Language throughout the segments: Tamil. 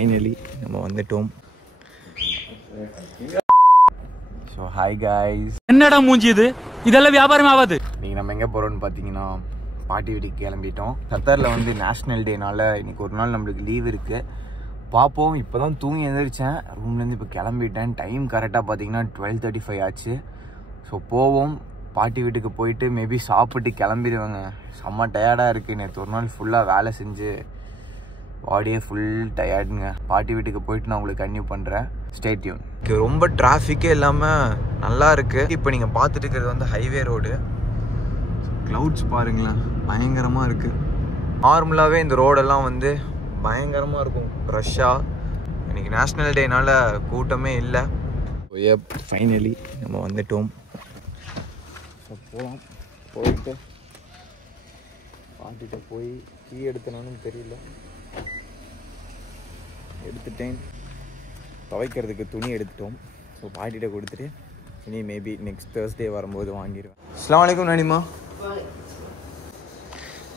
Finally, நம்ம வந்துட்டோம். So hi guys. என்னடா மூஞ்சி இது? இதெல்லாம் வியாபாரம் ஆகாது. இன்னைக்கு நம்ம எங்க போறோம்னு பாத்தீங்கன்னா பாட்டி வீட்டுக்கு கிளம்பிட்டோம். கத்தார்ல வந்து நேஷனல் டேனால இன்னைக்கு ஒரு நாள் நம்மளுக்கு லீவ் இருக்கு. பாப்போம். இப்போதான் தூங்கி எழுந்திரிச்சேன். ரூம்லேருந்து இப்போ கிளம்பிட்டேன். டைம் கரெக்டாக பார்த்தீங்கன்னா 12:35 ஆச்சு. ஸோ போவோம். பாட்டி வீட்டுக்கு போயிட்டு மேபி சாப்பிட்டு கிளம்பிடுவாங்க. செம்ம டயர்டாக இருக்குது. நேற்று ஒரு நாள் ஃபுல்லாக வேலை செஞ்சு பாடியே ஃபுல் டயர்டுங்க. பாட்டி வீட்டுக்கு போயிட்டு நான் உங்களுக்கு கன்டினியூ பண்ணுறேன். Stay tune. ரொம்ப டிராஃபிக்கே இல்லாமல் நல்லா இருக்குது. இப்போ நீங்கள் பார்த்துட்டு இருக்கிறது வந்து ஹைவே ரோடு. க்ளவுட்ஸ் பாருங்களேன், பயங்கரமாக இருக்குது. நார்மலாகவே இந்த ரோடெல்லாம் வந்து பயங்கரமாக இருக்கும், ரஷ்ஷாக. இன்றைக்கி நேஷ்னல் டேனால கூட்டமே இல்லை. ஃபைனலி நம்ம வந்துட்டோம். போகலாம். போயிட்டு பாட்டிகிட்ட போய் கீ எடுத்தனான்னு தெரியல, எடுத்துட்டேன். துவைக்கிறதுக்கு துணி எடுத்துட்டோம். ஸோ பாட்டிகிட்ட கொடுத்துட்டு இனி மேபி நெக்ஸ்ட் தேர்ஸ்டே வரும்போது வாங்கிடுவேன். அஸ்ஸலாமு அலைக்கும் நானிமா.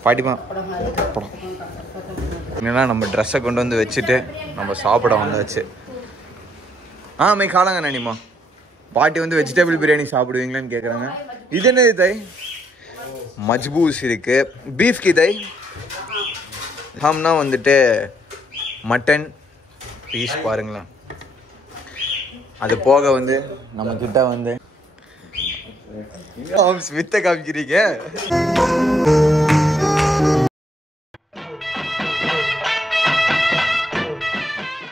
பாட்டிமா என்னன்னா நம்ம ட்ரெஸ்ஸை கொண்டு வந்து வச்சுட்டு நம்ம சாப்பிட வந்தாச்சு. மை காலாங்க நானிமா. பாட்டி வந்து வெஜிடபிள் பிரியாணி சாப்பிடுவீங்களான்னு கேட்குறாங்க. இது என்னது தை? மஜ்பூஸ் இருக்கு. பீஃப் கி தை? ஹம்னா வந்துட்டு மட்டன் பீஸ் பாருங்களேன். அது போக வந்து நம்ம கிட்ட வந்து வித்த காமிக்கிறீங்க.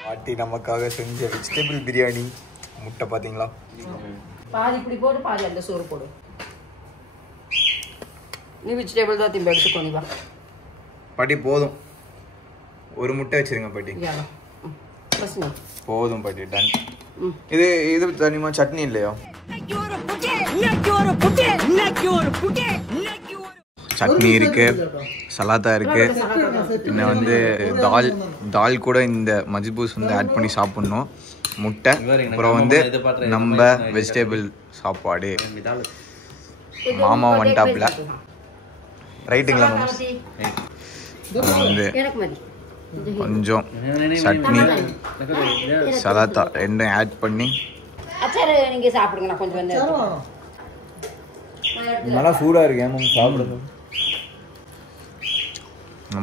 பாட்டி நமக்காக செஞ்ச வெஜிடபிள் பிரியாணி. முட்டை பாத்தீங்களா? பாதி இப்படி போடு, பாதி அந்த சோறு போடு. நீ வெஜிடபிள் தான் திரும்ப எடுத்துக்கோ. நீ வா பாட்டி. போதும், ஒரு முட்டை வச்சிருங்க பாட்டி. போதும் பாட்டி, டன். இது தனிமா சட்னி இல்லையா? சட்னி இருக்கு, சலாத்தா இருக்கு, பின்ன வந்து தால் கூட இந்த மஜ்பூஸ் வந்து ஆட் பண்ணி சாப்பிடணும். முட்டை, அப்புறம் வந்து நம்ம வெஜிடபிள் சாப்பாடு. மாமா வந்துட்டாப்ல. ரைட்டுங்களா மாமா? வந்து கொஞ்சம் சட்னி சலாத்தா ரெண்டும் ஆட் பண்ணி நீங்க சாப்பிடுங்க. நான் கொஞ்சம் நல்லா சூடா இருக்கு. ஏமா சாப்பிடுங்க.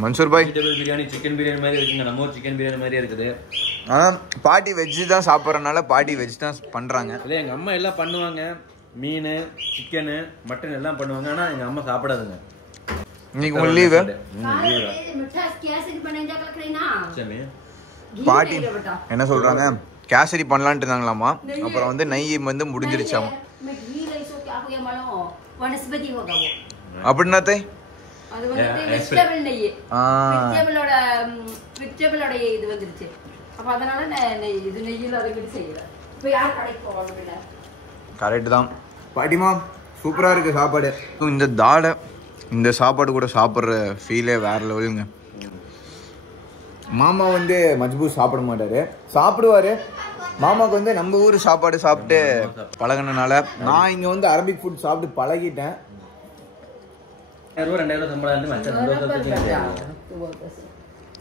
மன்சூர் பாய், பிரியாணி சிக்கன் பிரியாணி மாதிரி இருக்குங்க. நம்ம சிக்கன் பிரியாணி மாதிரியே இருக்குது. பாட்டி வெஜ் தான் சாப்பிட்றதுனால பாட்டி வெஜ் தான் பண்றாங்க. இல்லை, எங்க அம்மா எல்லாம் பண்ணுவாங்க. மீன், சிக்கனு, மட்டன் எல்லாம் பண்ணுவாங்க. ஆனா எங்க அம்மா சாப்பிடாதுங்க. இன்னைக்கு உங்க லீவு. பாட்டி என்ன சொல்றாங்க, கேசரி பண்ணலான்ட்டு இருந்தாங்களாமா. அப்புறம் வந்து நெய் வந்து முடிஞ்சிருச்சாமா. அப்படின்னா கரெக்ட் தான் பாட்டிமா. சூப்பரா இருக்கு சாப்பாடு. இந்த தாடை இந்த சாப்பாடு கூட சாப்பிட்ற ஃபீலே வேற லெவலுங்க. மாமா வந்து மஜ்பூஸ் சாப்பிட மாட்டாரு, சாப்பிடுவாரு. மாமாவுக்கு வந்து நம்ம ஊர் சாப்பாடு சாப்பிட்டு பழகினால நான் இங்க வந்து அரபிக் ஃபுட் சாப்பிட்டு பழகிட்டேன்.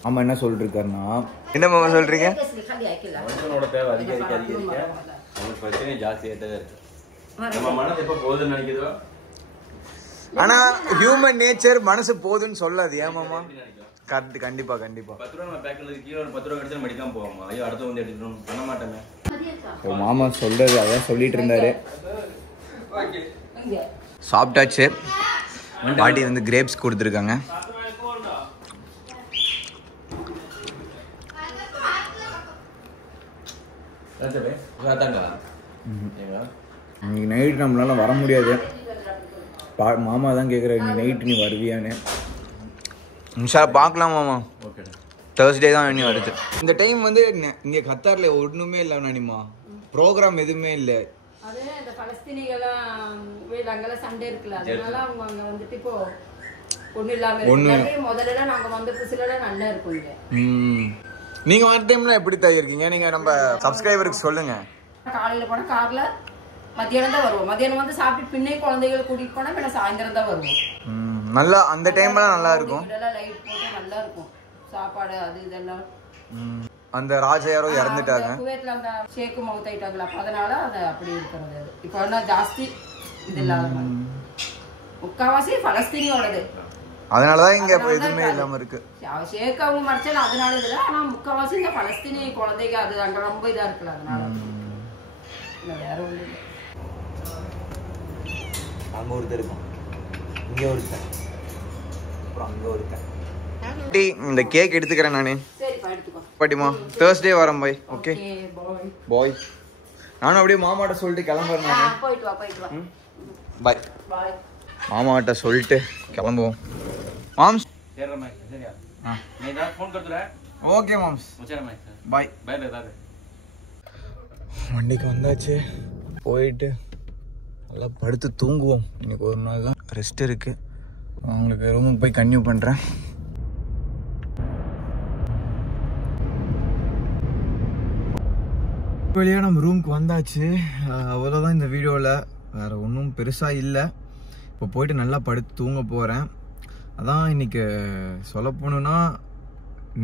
ஆமா, என்ன சொல்லிட்டு இருக்காருன்னா, என்ன மாமா சொல்றீங்க? ஆனா ஹியூமன் நேச்சர் மனசு போதுன்னு சொல்லாது. ஏன் மாமா? கரெக்ட். கண்டிப்பா கண்டிப்பா. மாமா சொல்றது அதான் சொல்லிட்டு இருந்தாரு. சாப்பிட்டாச்சு. பாட்டி வந்து கிரேப்ஸ் கொடுத்துருக்காங்க. இன்னைக்கு நைட் நம்மளால வர முடியாது. மாமா தான் கேட்குறாரு, நீ நைட்டு நீ வருவியான்னு. பார்க்கலாம் மாமா. தேர்ஸ்டே தான் இனி வருது. இந்த டைம் வந்து இங்கே கத்தார்ல ஒன்றுமே இல்லை நானிமா, ப்ரோக்ராம் எதுவுமே இல்லை. நீங்க வர டைம்ல எப்படி தான் இருக்கீங்க? நீங்க நம்ம சப்ஸ்கிரைபருக்கு சொல்லுங்க. காலையில போனா கார்ல மத்தியானம் தான் வருவோம். மத்தியானம் வந்து சாப்பிட்டு பின்னே குழந்தைகளை கூட்டிட்டு போனா பின்ன சாயந்தரம் தான் வருவோம். நல்லா அந்த டைம்ல நல்லா இருக்கும். லைட் போட்டு நல்லா இருக்கும் சாப்பாடு. அது இதெல்லாம் அந்த ராஜா யாரோ இறந்துட்டாங்க. குவைத்ல அந்த ஷேக் மவுத் ஆயிட்டாங்களா, அதனால அது அப்படி இருக்கிறது. இப்போ என்ன ஜாஸ்தி இது இல்லாத முக்காவாசி பலஸ்தீனியோடது. அதனாலதான் இங்க எதுவுமே இல்லாம இருக்கு. ஷேக் அவங்க மறைச்சல அதனால இல்ல, ஆனா முக்காவாசி இந்த பலஸ்தீனி குழந்தைங்க அது அங்க ரொம்ப இதா இருக்குல்ல, அதனால இல்ல வேற ஒண்ணு இல்லை. அங்க ஒருத்தர் இருக்கும், இங்க ஒருத்தர், அப்புறம் அங்க ஒருத்தர். இந்த கேக் எடுத்துக்கிறேன் நானு. பாட்டிமா தேர்ஸ்டே வரேன் பாய். Okay bye. நானும் அப்படியே மாமாட்ட சொல்லிட்டு கிளம்புறேன் நானு. போயிட்டு வா போயிட்டு வா. பாய் பாய். மாமாட்ட சொல்லிட்டு கிளம்புவோம். மாம்ஸ் சரியா நீ தான் ஃபோன் करतो रे. ஓகே மாம்ஸ். பாய் பை பை தாதே. வண்டிக்கு வந்தாச்சு, போயிட்டு நல்லா படுத்து தூங்குவோம். இன்னைக்கு ஒரு நாள் தான் ரெஸ்ட் இருக்கு. உங்களுக்கு ரூமுக்கு போய் கன்டினியூ பண்றேன். வெளியே நம்ம ரூமுக்கு வந்தாச்சு. அவ்வளோதான் இந்த வீடியோவில், வேறு ஒன்றும் பெருசாக இல்லை. இப்போ போயிட்டு நல்லா படுத்து தூங்க போகிறேன். அதான் இன்னைக்கு சொல்ல போகணுன்னா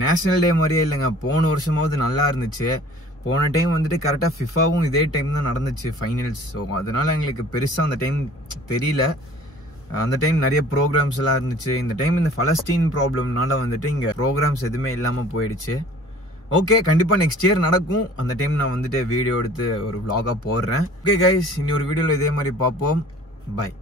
நேஷ்னல் டே மாதிரியே இல்லைங்க. போன வருஷமாவது நல்லா இருந்துச்சு. போன டைம் வந்துட்டு கரெக்டாக ஃபிஃபாவும் இதே டைம் தான் நடந்துச்சு ஃபைனல்ஸ். ஸோ அதனால எங்களுக்கு பெருசாக அந்த டைம் தெரியல. அந்த டைம் நிறைய ப்ரோக்ராம்ஸ் எல்லாம் இருந்துச்சு. இந்த டைம் இந்த பலஸ்தீன் ப்ராப்ளம்னால வந்துட்டு இங்கே ப்ரோக்ராம்ஸ் எதுவுமே இல்லாமல் போயிடுச்சு. ஓகே, கண்டிப்பாக நெக்ஸ்ட் இயர் நடக்கும். அந்த டைம் நான் வந்துட்டு வீடியோ எடுத்து ஒரு vlog-ஆ போடுறேன். ஓகே கைஸ், இன்னொரு வீடியோவில் இதே மாதிரி பார்ப்போம். பாய்.